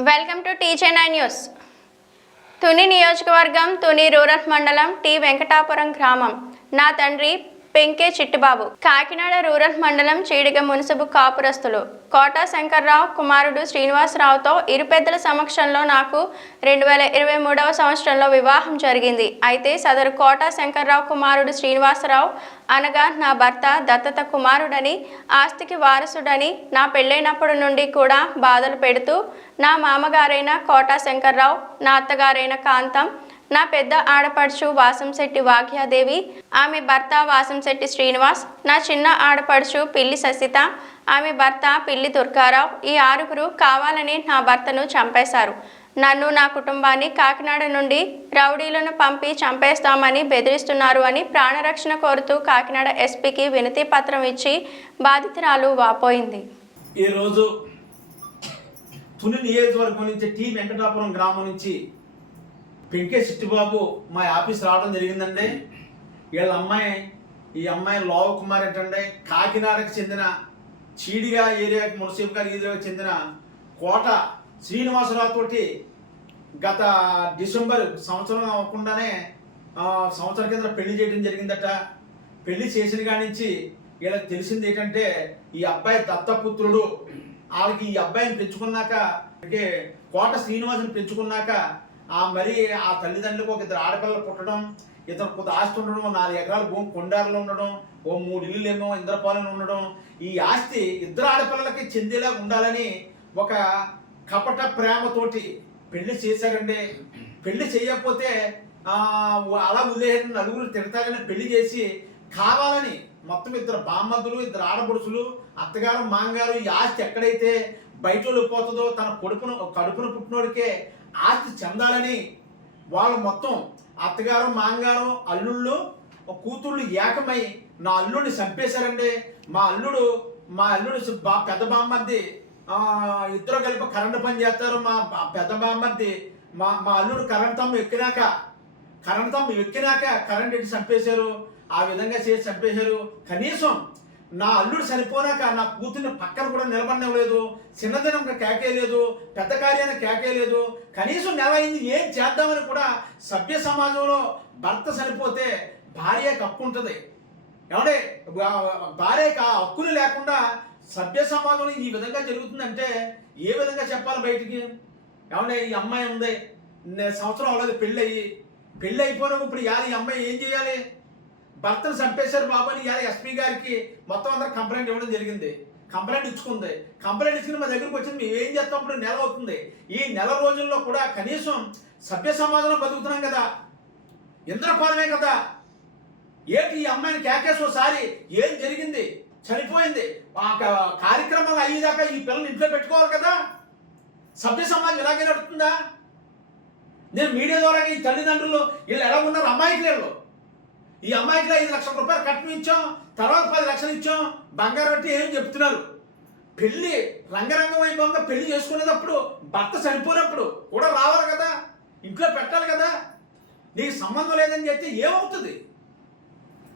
Welcome to TJ nine news Tuni నియోజకవర్గం Tuni rural మండలం T Venkatapuram గ్రామం నా తండ్రి పెంకే చిట్టిబాబు కాకినాడ రూరల్ మండలం చీడిగ మున్సిపు కాపురస్తులు. కోటా శంకర్రావు కుమారుడు శ్రీనివాసరావుతో ఇరు పెద్దల సమక్షంలో నాకు రెండు వేల ఇరవై మూడవ సంవత్సరంలో వివాహం జరిగింది. అయితే సదరు కోటా శంకర్రావు కుమారుడు శ్రీనివాసరావు అనగా నా భర్త దత్తత కుమారుడని ఆస్తికి వారసుడని నా పెళ్ళైనప్పటి నుండి కూడా బాధలు పెడుతూ నా మామగారైన కోటా శంకర్రావు నా అత్తగారైన కాంతం నా పెద్ద ఆడపడుచు వాసంశెట్టి వాఘ్యాదేవి ఆమె భర్త వాసంశెట్టి శ్రీనివాస్ నా చిన్న ఆడపడుచు పిల్లి ససిత ఆమె భర్త పిల్లి దుర్గారావు ఈ ఆరుగురు కావాలని నా భర్తను చంపేశారు. నన్ను నా కుటుంబాన్ని కాకినాడ నుండి రౌడీలను పంపి చంపేస్తామని బెదిరిస్తున్నారు అని ప్రాణరక్షణ కోరుతూ కాకినాడ ఎస్పీకి వినతి పత్రం ఇచ్చి బాధితురాలు వాపోయింది. ఈరోజు తుని నియోజకవర్గం నుంచి టీ వెంకటాపురం గ్రామం నుంచి పెంకే చిట్టిబాబు మా ఆఫీస్ రావడం జరిగిందండి. వీళ్ళ అమ్మాయి ఈ అమ్మాయి లోవ కుమార్ ఏంటంటే కాకినాడకు చెందిన చీడిగా ఏరియాకి మున్సిపల్ గారి ఏరియాకి చెందిన కోట శ్రీనివాసరావు తోటి గత డిసెంబర్ సంవత్సరం అవ్వకుండానే సంవత్సరం కింద పెళ్ళి చేయడం జరిగిందట. పెళ్ళి చేసిన కాడి నుంచి వీళ్ళకి తెలిసింది ఏంటంటే ఈ అబ్బాయి దత్తపుత్రుడు. వాళ్ళకి ఈ అబ్బాయిని పెంచుకున్నాక అంటే కోట శ్రీనివాసుని పెంచుకున్నాక మరి ఆ తల్లిదండ్రులకు ఒక ఇద్దరు ఆడపిల్లలు పుట్టడం ఇతను కొంత ఆస్తి ఉండడం నాలుగు ఎకరాల భూమి కొండారులో ఉండడం ఓ మూడు ఇల్లు ఏమో ఇంద్రపాలెం ఉండడం ఈ ఆస్తి ఇద్దరు ఆడపిల్లలకి చెందేలా ఉండాలని ఒక కపట ప్రేమతోటి పెళ్ళి చేశారండి. పెళ్ళి చేయకపోతే అలా వదిలేసిన నలుగురు తిడతారని పెళ్ళి చేసి కావాలని మొత్తం ఇద్దరు బామ్మద్దులు ఇద్దరు ఆడపడుచులు అత్తగారు మాంగారు ఈ ఆస్తి ఎక్కడైతే బయట వెళ్ళిపోతుందో తన కొడుకును కడుపును పుట్టినోడికే ఆస్తి చెందాలని వాళ్ళు మొత్తం అత్తగారు మాంగారు అల్లుళ్ళు కూతుళ్ళు ఏకమై నా అల్లుడిని చంపేశారండి. మా అల్లుడు మా అల్లుడు బా పెద్ద బామ్మర్ది ఇద్దరు కలిపి కరెంటు పని చేస్తారు. మా బా- పెద్ద బామ్మర్ది మా మా అల్లుడు కరెంట్ తమ్ము ఎక్కినాక కరెంట్ తమ్ము ఎక్కినాక కరెంట్ ఎట్టి చంపేశారు. ఆ విధంగా చేసి చంపేశారు. కనీసం నా అల్లుడు చనిపోనాక నా కూతుర్ని పక్కన కూడా నిలబడలేదు చిన్నదినం కేకేయలేదు పెద్ద కార్యాన్ని కేకేయలేదు కనీసం నెల అయింది ఏం చేద్దామని కూడా సభ్య సమాజంలో భర్త చనిపోతే భార్య హక్కు ఉంటుంది ఏమంటే భార్యకి ఆ హక్కులు లేకుండా సభ్య సమాజంలో ఈ విధంగా జరుగుతుందంటే ఏ విధంగా చెప్పాలి బయటికి? ఏమంటే ఈ అమ్మాయి ఉంది. సంవత్సరం అవ్వలేదు పెళ్ళి అయ్యి పెళ్ళి అయిపోయినప్పుడు ఇప్పుడు ఈ అమ్మాయి ఏం చేయాలి? భర్తను చంపేశారు బాబు అని ఇవాళ ఎస్పీ గారికి మొత్తం అందరు కంప్లైంట్ ఇవ్వడం జరిగింది. కంప్లైంట్ ఇచ్చుకుంది. కంప్లైంట్ ఇచ్చుకుని మా దగ్గరికి వచ్చింది. మేము ఏం చేస్తాం? ఇప్పుడు నెల అవుతుంది. ఈ నెల రోజుల్లో కూడా కనీసం సభ్య సమాజంలో బతుకుతున్నాం కదా. ఇంద్రపాలమే కదా. ఏంటి ఈ అమ్మాయిని కేకేసి ఒకసారి ఏం జరిగింది? చనిపోయింది. ఆ కార్యక్రమాలు అయ్యేదాకా ఈ పిల్లల్ని ఇంట్లో పెట్టుకోవాలి కదా. సభ్య సమాజం ఇలాగే నడుతుందా నేను మీడియా ద్వారా ఈ తల్లిదండ్రులు వీళ్ళు ఎలా ఉన్నారు? అమాయకులు ఈ అమ్మాయికి ఐదు లక్షల రూపాయలు కట్నం ఇచ్చాం తర్వాత పది లక్షలు ఇచ్చాం. బంగారం అంటే ఏం చెప్తున్నారు? పెళ్ళి రంగరంగం వైభవంగా పెళ్ళి చేసుకునేటప్పుడు భర్త చనిపోయినప్పుడు కూడా రావాలి కదా? ఇంట్లో పెట్టాలి కదా? నీకు సంబంధం లేదని చెప్తే ఏమవుతుంది?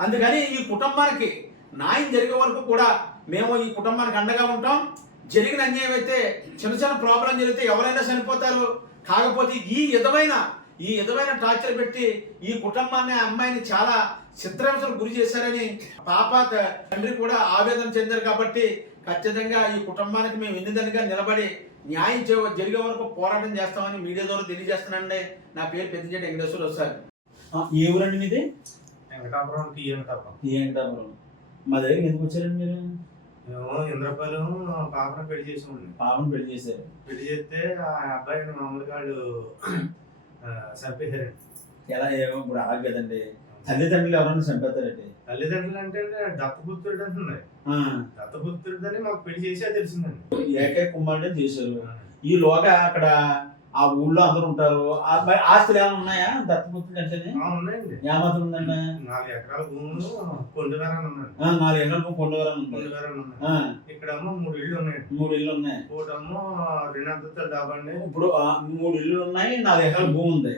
అందుకని ఈ కుటుంబానికి న్యాయం జరిగే వరకు కూడా మేము ఈ కుటుంబానికి అండగా ఉంటాం. జరిగిన అన్యాయం అయితే చిన్న చిన్న ప్రాబ్లం జరిగితే ఎవరైనా చనిపోతారు. కాకపోతే ఈ విధమైన ఈ విధమైన టార్చర్ పెట్టి ఈ కుటుంబాన్ని ఆ అమ్మాయిని చాలా చిత్రహింసలకు గురి చేశారని పాప త- తండ్రి కూడా ఆవేదన చెందారు కాబట్టి ఖచ్చితంగా ఈ కుటుంబానికి మేము ఎన్నిదనిగా నిలబడి న్యాయం చే జరిగే వరకు పోరాటం చేస్తామని మీడియా ద్వారా తెలియజేస్తున్నానండి. నా పేరు పెద్దించేటి వెంకటేశ్వర సార్. ఏ ఊరండి మీది? వెంకటాపురం టీ వెంకటాపురం. మా దగ్గరికి ఎందుకు వచ్చారండి మీరు? మేము ఇంద్రపాలెం పాపను పెళ్ళి చేసామండి. పాపను పెళ్ళి చేశారు. పెళ్ళి చేస్తే ఆ అబ్బాయిని మామూలుగా వాళ్ళు చంపేశారండి. ఎలా ఏమో ఇప్పుడు అలాగే కదండి. తల్లిదండ్రులు ఎవరైనా చంపేస్తారండి. తల్లిదండ్రులు అంటే దత్తపుత్రుడు ఆ, దత్తపుత్రుడు అని మాకు పెళ్ళి చేసే తెలిసిందండి. ఏకైక కుమారుడే చేశారు ఈలోగా అక్కడ ఆ ఊళ్ళో అందరూ ఉంటారు. ఆస్తులు ఏమైనా ఉన్నాయా? దత్తపుత్రుడు ఉన్నాయండి. ఏమాత్రం ఉందండి నాలుగు ఎకరాల భూములు ఆ, నాలుగు ఎకరాలకు ఉన్నాయి. ఆ, ఇక్కడేమో మూడు ఇళ్ళు ఉన్నాయండి మూడు ఇల్లు ఉన్నాయి. ఒకటేమో రెండు అంతస్తుల డాబా అండి ఇప్పుడు మూడు ఇల్లు ఉన్నాయి నాలుగు ఎకరాల భూమి ఉంది.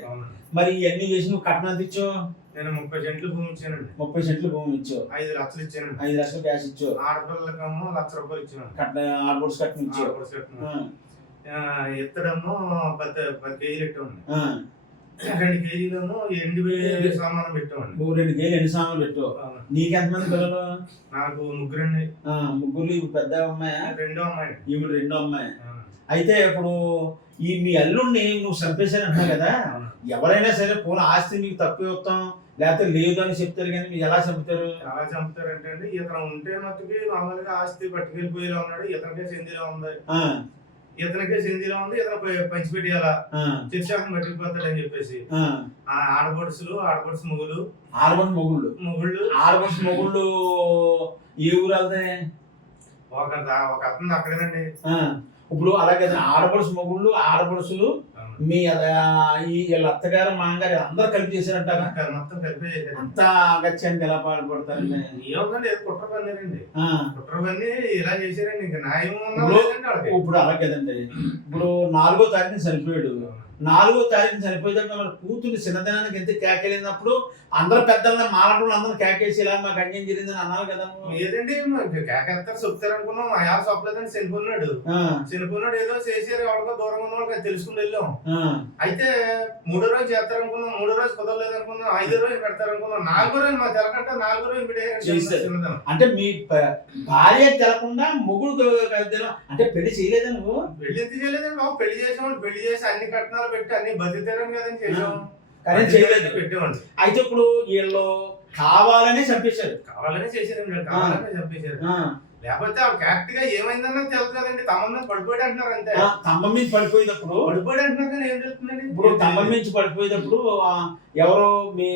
మరి ఇవన్నీ చేసి నువ్వు కట్నం ఎంత ఇచ్చావు? నేను ముప్పై సెంట్లు భూమి ఇచ్చానండి. ముప్పై సెంట్లు భూమి ఇచ్చావు. ఐదు లక్షలు ఇచ్చానండి. ఐదు లక్షలు క్యాష్ ఇచ్చావు. ఆడపిల్లలకేమో లక్ష రూపాయలు ఇచ్చాను కట్న ఆడబొడ్స్ కట్నం ఇచ్చావు. ఆ, ఇత్తడేమో పది పది కేజీలు పెట్టామండి ఆ. రెండు కేజీలేమో ఎండు సామానం పెట్టామండి నువ్వు రెండు కేజీలు ఎన్ని సామాన్లు పెట్టావు? అవును. నీకెంతమంది పిల్లలు? నాకు ముగ్గురండి. ముగ్గురు ఇవి పెద్ద అమ్మాయి? రెండో అమ్మాయి. ఈవిడ రెండో అమ్మాయి. అయితే ఇప్పుడు ఈ మీ అల్లుడిని నువ్వు చంపేశారు అంటున్నావు కదా ఎవరైనా సరే పోనీ ఆస్తి మీకు తక్కువ ఇస్తాం లేకపోతే లేదు అని చెప్తారు కానీ మీరు ఎలా చెప్తారు? ఎలా చంపుతారంటే అండి ఇతను ఉంటే మట్టుకి మామూలుగా ఆస్తి పట్టుకెళ్ళిపోయేలా ఉన్నాడు ఇతనికే సింధిలో ఉంది. ఇతనికే సింధిలో ఉంది ఇతను పంచిపెట్టేయాలా? శిక్షాకం పట్టుకుపోతాడని చెప్పేసి. ఆడపడుసులు ఆడపడుసు మొగులు ఆడబడి మొగుళ్ళు. మొగుళ్ళు. ఆడబడి మొగుళ్ళు ఏ ఊరు వెళ్తాయి? ఒక ఒక అతను అక్కడేనండి. ఇప్పుడు అలాగే ఆడపడుసు మొగుళ్ళు ఆడపడుసులు మీ ఈ వీళ్ళ అత్తగారు మామగారు అందరు కలిపి చేశారంటారా మొత్తం కలిపి అంత అగత్యానికి ఎలా పాల్పడతారండి? ఏముందండి ఏదో కుట్ర పన్నారండి ఆ, కుట్ర పన్ని ఇలా చేశారండి ఇంకా న్యాయం. ఇప్పుడు అలా కదండి. ఇప్పుడు నాలుగో తారీఖున చనిపోయాడు. నాలుగో తారీఖున చనిపోయేదాకా మన కూతురు చిన్నదనానికి ఎంత కేకలేనప్పుడు అందరు పెద్దలను మాలటం అందరూ కేకేసి ఇలా మాకు అన్యం జరిగిందని అన్నారు కదా. ఏదండి కేకేస్తారు చెప్తారు అనుకున్నాం యారు చెప్పలేదని చనిపోయినాడు. ఆ, చనిపోయినాడు ఏదో చేసారు ఎవరికో దూరంగా ఉన్న వాళ్ళకి తెలుసుకుని వెళ్ళాం. ఆ, అయితే మూడో రోజు చేస్తారు అనుకున్నాం మూడో రోజు కుదరలేదు అనుకున్నాం ఐదో రోజు పెడతారు అనుకున్నాం నాలుగో రోజు మా తెలకంటే నాలుగో రోజు. అంటే మీ భార్య తెలకుండా మొగుడు అంటే పెళ్ళి చేయలేదా నువ్వు? పెళ్ళి ఎందుకు చేయలేదండి పెళ్ళి చేసాం పెళ్ళి చేసి అన్ని కట్నాలు పెట్టి అన్ని బతికారని కదండి చేసాం కానీ చేయలేదు. పెట్టామండి అయితే ఇప్పుడు వీళ్ళు కావాలనే చంపేశారు. కావాలనే చేశారండి కావాలనే చంపేశారు. లేకపోతే ఆ కరెక్ట్గా ఏమైందన్నది తెలుసు కదండి తమ పడిపోయాడు అంటున్నారు అంతే. ఆ, స్తంభం మీద పడిపోయినప్పుడు పడిపోయాడు అంటున్నారు కానీ ఏం తెలుస్తుందండి ఇప్పుడు స్తంభం నుంచి పడిపోయినప్పుడు ఎవరో మీ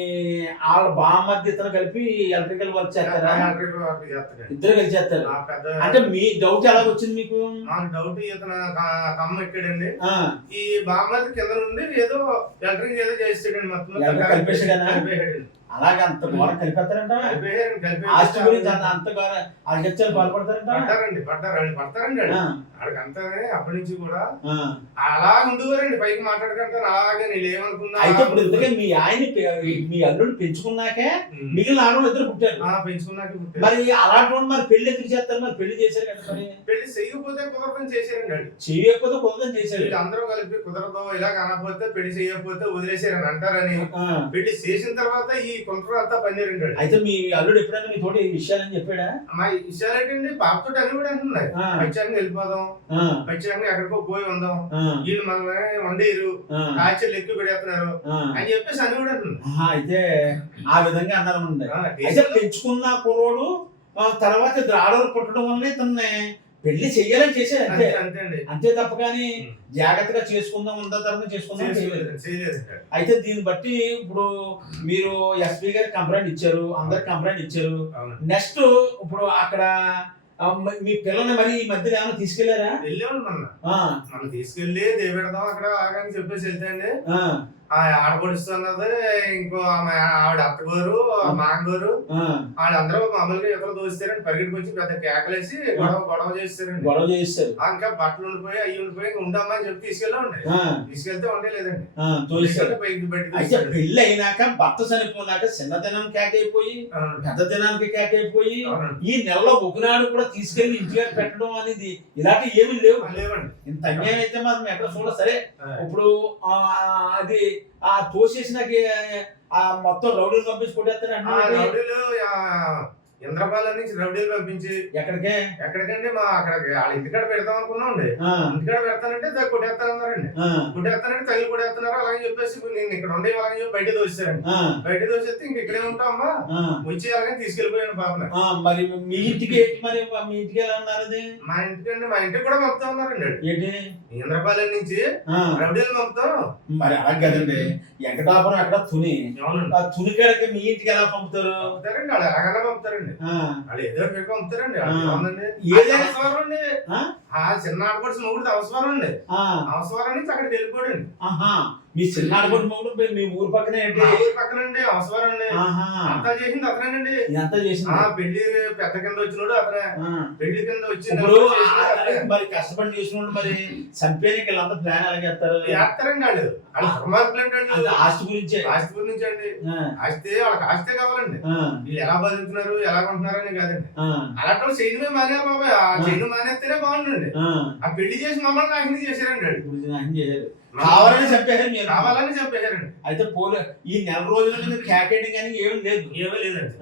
వాళ్ళ బామ్మద్ది ఇతను కలిపి ఎలక్ట్రికల్ వర్క్ చేస్తారా? ఎలక్ట్రికల్ వర్క్ చేస్తాడు. ఇద్దరు కలిసి చేస్తారు. అంటే మీ డౌట్ ఎలా వచ్చింది మీకు? నాకు డౌట్ ఇతను కమ్మ ఎక్కాడండి. ఈ బామ్మది కింద నుండి ఏదో ఎలక్ట్రిక్ ఏదో చేస్తాడండి మొత్తం? కలిపేశాడండి. అలాగే అంత ఘోరం కలిపేస్తారంట? ఆస్తి గురించి అంత అంత ఘోరం చర్చలు పాల్పడతారంట పడ్డారండి పడతారండి ఆ, ఆడికి అంతానే అప్పటి నుంచి కూడా. అలా ఉండేవారండి పైకి మాట్లాడుకుంటారు అలాగే నేను ఏమనుకున్నా అయితే ఇప్పుడు ఇంతకే మీ ఆయన మీ అల్లుడు పెంచుకున్నాకే. మిగిలిన ఆడవాళ్ళు ఇద్దరు పుట్టారు. పెంచుకున్నాక పుట్టారు. మరి అలాంటి వాడు మరి పెళ్ళి ఎందుకు చేస్తారు? మరి పెళ్ళి చేశారు కదా పెళ్ళి చేయకపోతే కుదరదని చేశారండి. చేయకపోతే కుదరదని వీళ్ళు అందరూ కలిపి కుదరదు ఇలా కానకపోతే పెళ్ళి చేయకపోతే వదిలేసారని అంటారని పెళ్ళి చేసిన తర్వాత ఈ కుంట్ర అంతా పనిచేరండి. అయితే మీ అల్లుడు ఎప్పుడైనా మీ తోటి ఈ విషయాలని చెప్పాడా? మా విషయాలు ఏంటండి పాపతో అని కూడా అంటున్నాయి పచ్చాంగా వెళ్ళిపోదాం. పచ్చాంగా ఎక్కడికో పోయి ఉందాం. వీళ్ళు మనల్ని వండేరు ఆ, కాల్చలు ఎక్కువ పెడేస్తున్నారు. అని చెప్పేసి అని కూడా ఆహా, అయితే ఆ విధంగా అన్నారమండి ఆ, అయితే పెంచుకున్న కుర్రోడు తర్వాత ఇద్దరు ఆడవాళ్ళు పుట్టడం వల్ల ఇతన్ని పెళ్ళి చెయ్యాలని చేశారు అంతే. అంతే అంతే అండి. అంతే తప్ప కానీ. జాగ్రత్తగా చేసుకుందాం ఉందా తరఫున చేసుకుందాం అయితే దీన్ని బట్టి ఇప్పుడు మీరు ఎస్పీ గారి కంప్లైంట్ ఇచ్చారు అందరికి కంప్లైంట్ ఇచ్చారు. నెక్స్ట్ ఇప్పుడు అక్కడ మ- పిల్లల్ని మరి ఈ మధ్యలో ఏమైనా తీసుకెళ్ళారా? వెళ్ళాము మనం తీసుకెళ్ళి దేవెడదాం అక్కడ ఆగని చెప్పేసి వెళ్తే అండి ఆ, ఆ ఆడపడుస్తున్నది ఇంకో ఆమె ఆవిడ అత్తగారు మాంగారు వాళ్ళందరూ మామూలుగా ఇతరులు దోస్తారండి పరిగెట్టుకు వచ్చి పెద్ద కేకలేసి గొడవ గొడవ చేస్తారండి గొడవ చేస్తారు ఇంకా బట్టలు ఉండిపోయి అయ్యి ఉండిపోయి ఉండమ్మా అని చెప్పి తీసుకెళ్ళామండి. ఆ, తీసుకెళ్తే ఉండే లేదండి. ఆ, తోసేశారు. తీసుకెళ్తే పైకి బయటకు అయితే. పెళ్ళి అయినాక భర్త చనిపోయినాక చిన్నదినం కేక్ అయిపోయి. పెద్ద దినానికి కేక్ అయిపోయి. ఈ నెలలో ఒకనాడు కూడా తీసుకెళ్ళి ఇంటికి పెట్టడం అనేది ఇలాంటి ఏమీ లేవు. లేవండి. ఇంత అన్యాయం అయితే మనం ఎక్కడ చూడ సరే ఇప్పుడు అది ఆ తోసేసినాక ఆ మొత్తం రౌడీలు పంపించి ఇంద్రపాలెం నుంచి రౌడీలు పంపించి ఎక్కడికే? ఎక్కడికండి మా అక్కడికి? వాళ్ళ ఇంటికాడ పెడతాం అనుకున్నాం అండి ఇంటికాడ పెడతానంటే కొట్టేస్తానన్నారండి. కొట్టేస్తానంటే తగిలి కొట్టేస్తున్నారు అలాగే చెప్పేసి నేను ఇక్కడ ఉండే అలాగే చెప్పి బయట దోస్తారండి ఆ, బయట దోసేస్తే ఇంక ఇక్కడే ఉంటాం అమ్మా. వచ్చి అలాగే తీసుకెళ్ళిపోయాను పాపని మరి మీ ఇంటికి ఏంటి మరి మీ ఇంటికి ఎలా ఉన్నారు మా ఇంటికండి మా ఇంటికి కూడా పంపుతా ఉన్నారండి ఏంటి? ఇంద్రపాలెం నుంచి రౌడీలు పంపుతాం. మరి అలా కదండి. వెంకటాపురం ఎక్కడ తుని. తుని కాడకి మీ ఇంటికి ఎలా పంపుతారు? పంపుతారండి వాళ్ళు ఎలాగైనా పంపుతారండి. ఆ, వాళ్ళు ఏదో. వాళ్ళు ఏముందండి ఏదైనా ఆ? ఆ చిన్న ఆడపడుచు మొగుడు అవసరం అండి ఆ, అవసరం నుంచి అక్కడికి వెళ్ళిపోయాడు ఆహా. మీ చిన్నాడు కొడుకు మొగుడు మీ- మీ ఊరు పక్కనే ఏంటి? ఊరి పక్కనండి అవసరం అండి అంతా చేసింది అతనేనండి. ఆ చేసింది? పెళ్ళి పెద్ద కింద వచ్చినోడు అతనే. ఆ. పెళ్ళి కింద వచ్చి ఇప్పుడు నెలలో చేసినోడు ఆ- అతనే. మరి కష్టపడి చేసిన వాళ్ళు మరి చంపేయడానికి వీళ్ళంతా ప్లాన్ ఎలా చేస్తారు చేస్తారండి వాళ్ళు. వాళ్ళు ఆస్తి గురించే. ఆస్తి గురించి అండి. ఆ, ఆస్తి వాళ్ళకి ఆస్తే కావాలండి. ఆ, వీళ్ళు ఎలా బతుకుతున్నారు ఎలా కొంటున్నారు అని కాదండి. ఆ, అలాంటి వాళ్ళు చేయడమే మానేయాలి బాబాయ్. ఆ చేయడం మానేస్తేనే బాగుండండి ఆ. ఆ పెళ్ళి చేసి మమ్మల్ని నాశనం చేశారండి ఆయన చేశారు. కావాలని చంపేశారు మీరు. కావాలని చెప్పేశారండి. అయితే పోలీ ఈ నెల రోజుల క్యాకెటింగ్ అని ఏమీ లేదు. ఏమీ లేదండి.